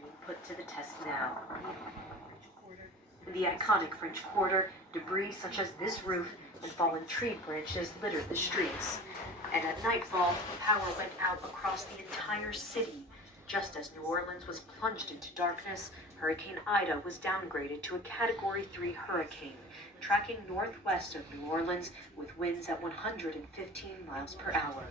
being put to the test now. In the iconic French Quarter, debris such as this roof and fallen tree branches littered the streets. And at nightfall, power went out across the entire city. Just as New Orleans was plunged into darkness, Hurricane Ida was downgraded to a Category 3 hurricane, tracking northwest of New Orleans with winds at 115 miles per hour.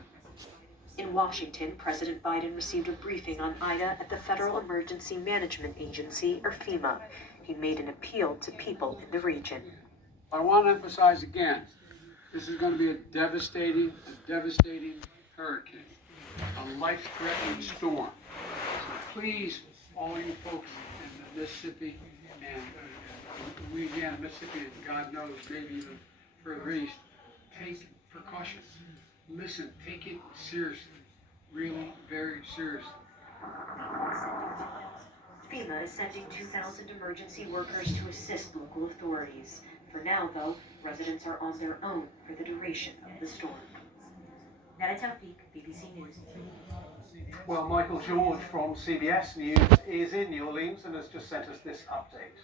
In Washington, President Biden received a briefing on Ida at the Federal Emergency Management Agency, or FEMA. He made an appeal to people in the region. I want to emphasize again, this is going to be a devastating hurricane, a life-threatening storm. So please, all you folks in Mississippi and Louisiana, Mississippi, and God knows, maybe even further east, take precautions. Listen, take it seriously, really very seriously. FEMA is sending 2,000 emergency workers to assist local authorities. For now, though, residents are on their own for the duration of the storm. Nada Tawfiq, BBC News. Well, Michael George from CBS News is in New Orleans and has just sent us this update.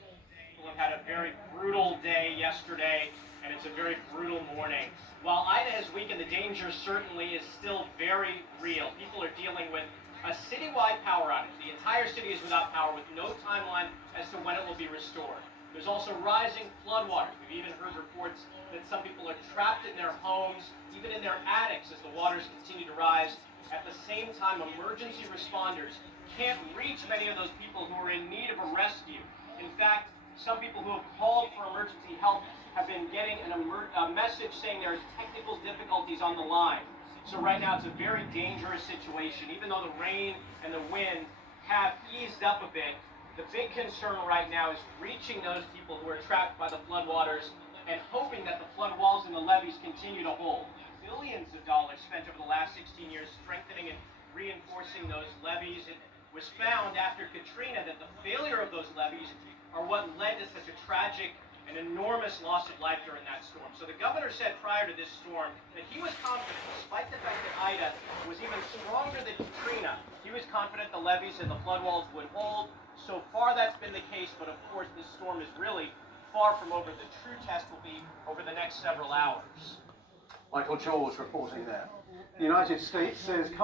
People have had a very brutal day yesterday, and it's a very brutal morning. While Ida has weakened, the danger certainly is still very real. People are dealing with a citywide power outage. The entire city is without power with no timeline as to when it will be restored. There's also rising floodwaters. We've even heard reports that some people are trapped in their homes, even in their attics, as the waters continue to rise. At the same time, emergency responders can't reach many of those people who are in need of a rescue. In fact, some people who have called for emergency help have been getting a message saying there are technical difficulties on the line. So right now it's a very dangerous situation. Even though the rain and the wind have eased up a bit, the big concern right now is reaching those people who are trapped by the floodwaters and hoping that the flood walls and the levees continue to hold. Billions of dollars spent over the last 16 years strengthening and reinforcing those levees. It was found after Katrina that the failure of those levees are what led to such a tragic and enormous loss of life during that storm. So the governor said prior to this storm that he was confident, despite the fact that Ida was even stronger than Katrina, he was confident the levees and the flood walls would hold. So far that's been the case, but of course this storm is really far from over. The true test will be over the next several hours. Michael George reporting there. The United States says